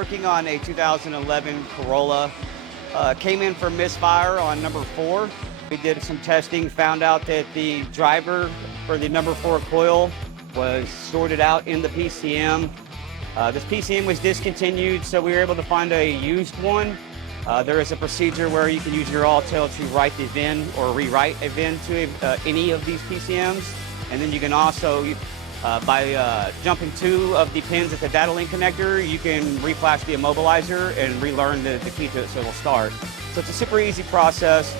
Working on a 2011 Corolla, came in for misfire on number 4. We did some testing, found out that the driver for the number 4 coil was sorted out in the PCM. This PCM was discontinued, so we were able to find a used one. There is a procedure where you can use your Autel to write the VIN or rewrite a VIN to any of these PCMs. And then you can also, by jumping 2 of the pins at the data link connector, you can reflash the immobilizer and relearn the key to it so it'll start. So it's a super easy process.